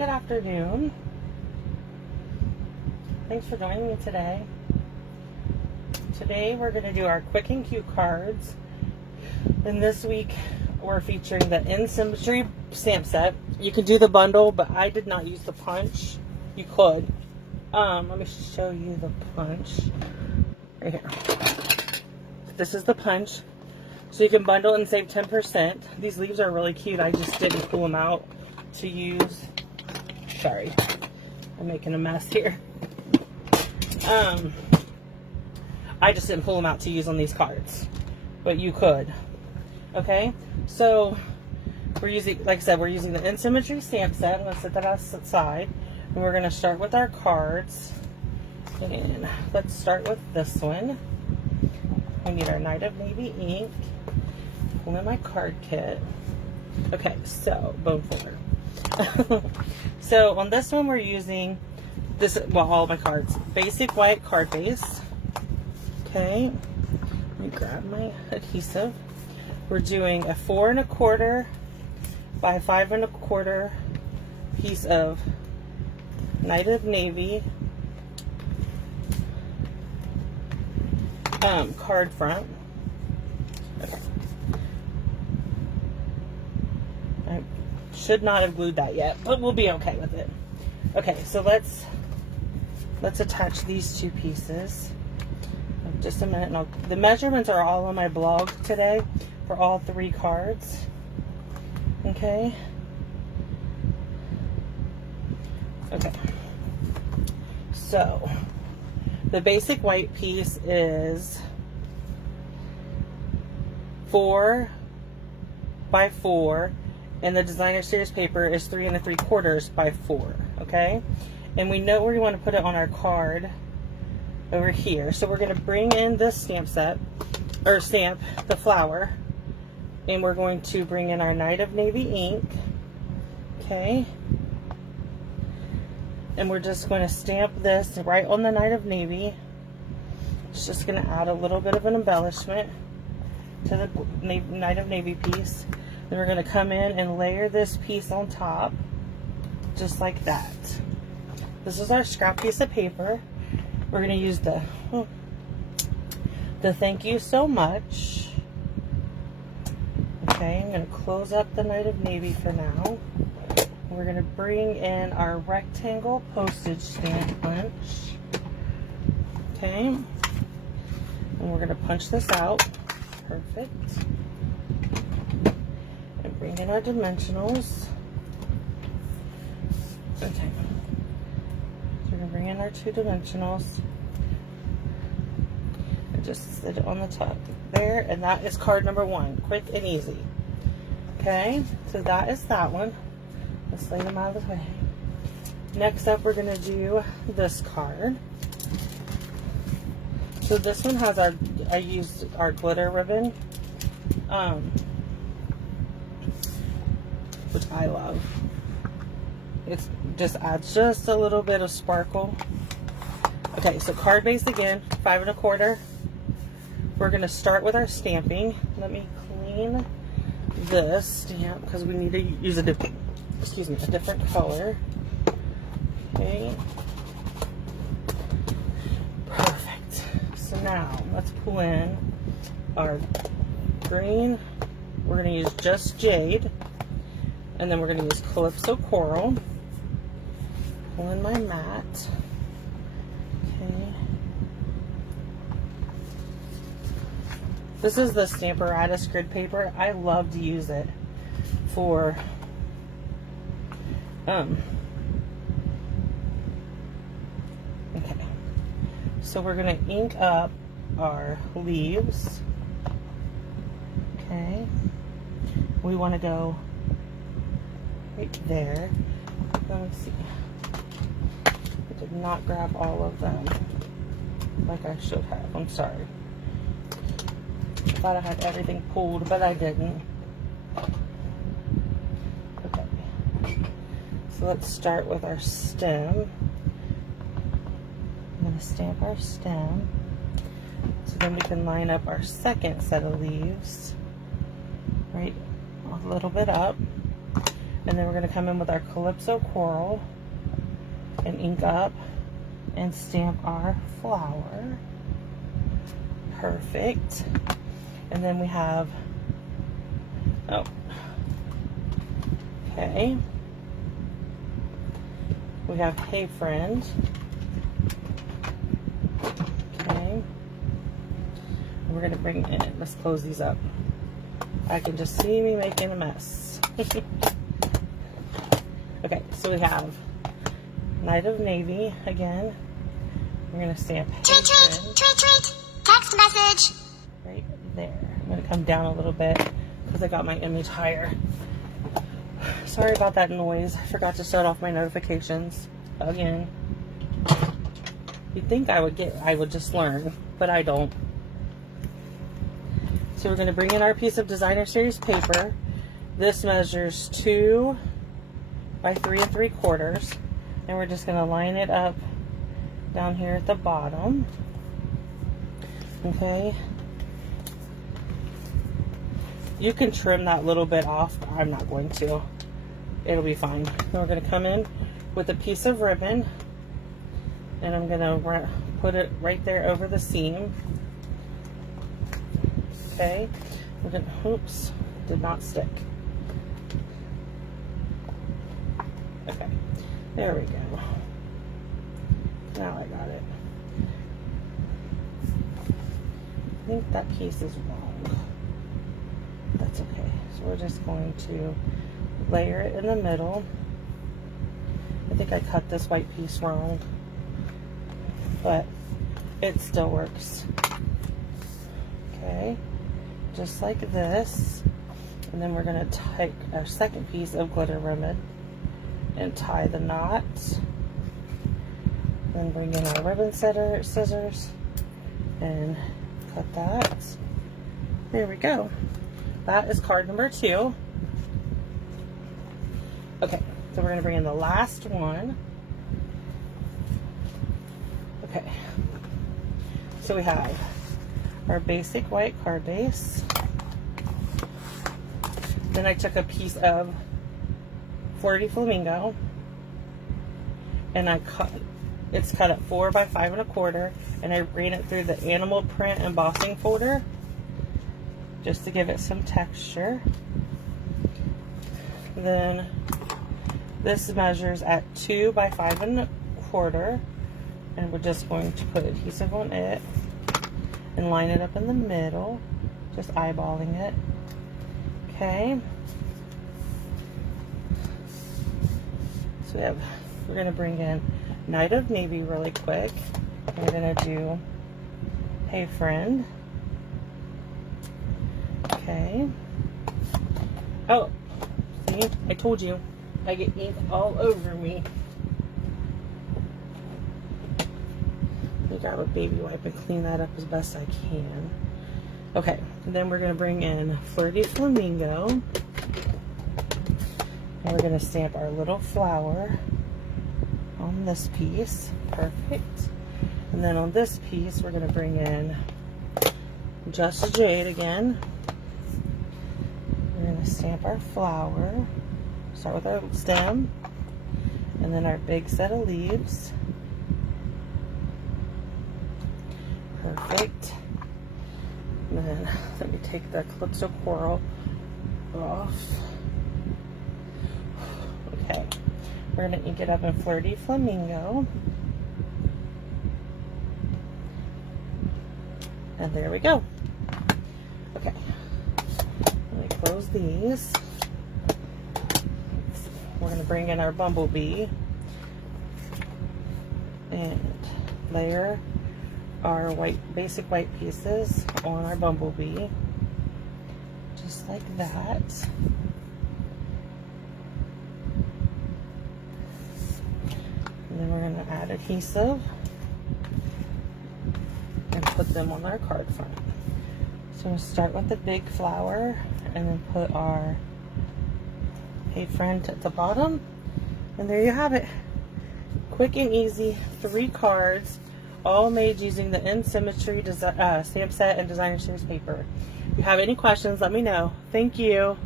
Good afternoon. Thanks for joining me today. Today we're going to do our quick and cute cards. And this week we're featuring the In Symmetry stamp set. You can do the bundle, but I did not use the punch. You could. Let me show you the punch. Right here. This is the punch. So you can bundle and save 10%. These leaves are really cute. I just didn't pull them out to use. Sorry. I'm making a mess here. I just didn't pull them out to use on these cards. But you could. Okay? So we're using, like I said, we're using the In Symmetry stamp set. I'm going to set that aside. And we're going to start with our cards. And let's start with this one. We need our Night of Navy ink. Pull in my card kit. Okay, so bone folder. So on this one we're using this, well, all of my cards. Basic white card base. Okay. Let me grab my adhesive. We're doing a 4 1/4 by 5 1/4 piece of Night of Navy card front. Okay. I should not have glued that yet, but we'll be okay with it. Okay, so let's attach these two pieces. Just a minute, and the measurements are all on my blog today for all 3 cards. Okay. Okay. So the basic white piece is 4 by 4, and the designer series paper is 3 3/4 by 4. Okay, and we know where we want to put it on our card over here. So we're going to bring in this stamp set, or stamp, the flower, and we're going to bring in our Night of Navy ink. Okay. And we're just going to stamp this right on the Night of Navy. It's just going to add a little bit of an embellishment to the Night of Navy piece. Then we're going to come in and layer this piece on top, just like that. This is our scrap piece of paper. We're going to use the thank you so much. Okay, I'm going to close up the Night of Navy for now. We're going to bring in our rectangle postage stamp punch. Okay. And we're going to punch this out. Perfect. And bring in our dimensionals. Okay. So we're going to bring in our 2 dimensionals. And just sit it on the top there. And that is card number 1. Quick and easy. Okay. So that is that one. Let's lay them out of the way. Next up, we're going to do this card. So this one has I used our glitter ribbon, which I love. It just adds just a little bit of sparkle. Okay, so card base again, 5 1/4. We're going to start with our stamping. Let me clean this stamp because we need to use a different color. Okay. Perfect. So now let's pull in our green. We're going to use just jade, and then we're going to use Calypso Coral. Pull in my mat. Okay. This is the Stampin'Up grid paper. I love to use it for okay, so we're going to ink up our leaves. Okay, we want to go right there. Let me see. I did not grab all of them like I should have. I'm sorry. I thought I had everything pulled, but I didn't. So let's start with our stem. I'm going to stamp our stem. So then we can line up our second set of leaves right a little bit up. And then we're going to come in with our Calypso Coral and ink up and stamp our flower. Perfect. And then we have, oh, okay. We have Hey Friend. Okay. And we're going to bring in, let's close these up. I can just see me making a mess. Okay, so we have Night of Navy again. We're going to stamp Hey Friend. Tweet, text message. Right there. I'm going to come down a little bit because I got my image higher. Sorry about that noise. I forgot to shut off my notifications again. You'd think I would just learn, but I don't. So we're going to bring in our piece of designer series paper. This measures 2 by 3 3/4, and we're just going to line it up down here at the bottom. Okay. You can trim that little bit off. I'm not going to. It'll be fine. Then we're going to come in with a piece of ribbon, and I'm going to put it right there over the seam. Okay. We're going to, oops, did not stick. Okay. There we go. Now I got it. I think that piece is wrong. That's okay. So we're just going to layer it in the middle. I think I cut this white piece wrong, but it still works. Okay, just like this. And then we're going to take our second piece of glitter ribbon and tie the knot. Then bring in our ribbon scissors and cut that. There we go. That is card number 2. Okay, so we're going to bring in the last one. Okay, so we have our basic white card base. Then I took a piece of Flirty Flamingo and I cut, it's cut at 4 by 5 1/4, and I ran it through the animal print embossing folder just to give it some texture. Then this measures at 2 by 5 1/4, and we're just going to put adhesive on it and line it up in the middle, just eyeballing it. Okay. So we're going to bring in Night of Navy really quick. We're going to do Hey Friend. Okay. Oh, see, I told you, I get ink all over me. Let me grab a baby wipe and clean that up as best I can. Okay, and then we're going to bring in Flirty Flamingo. And we're going to stamp our little flower on this piece. Perfect. And then on this piece, we're going to bring in Just Jade again. We're going to stamp our flower. Start with our stem. And then our big set of leaves. Perfect. And then let me take the Calypso Coral off. Okay. We're going to ink it up in Flirty Flamingo. And there we go. Okay. Let me close these. We're going to bring in our bumblebee and layer our basic white pieces on our bumblebee, just like that. And then we're going to add adhesive and put them on our card front. So we'll start with the big flower and then put our Hey Friend at the bottom, and there you have it. Quick and easy, 3 cards, all made using the In Symmetry stamp set and designer series paper. If you have any questions, let me know. Thank you.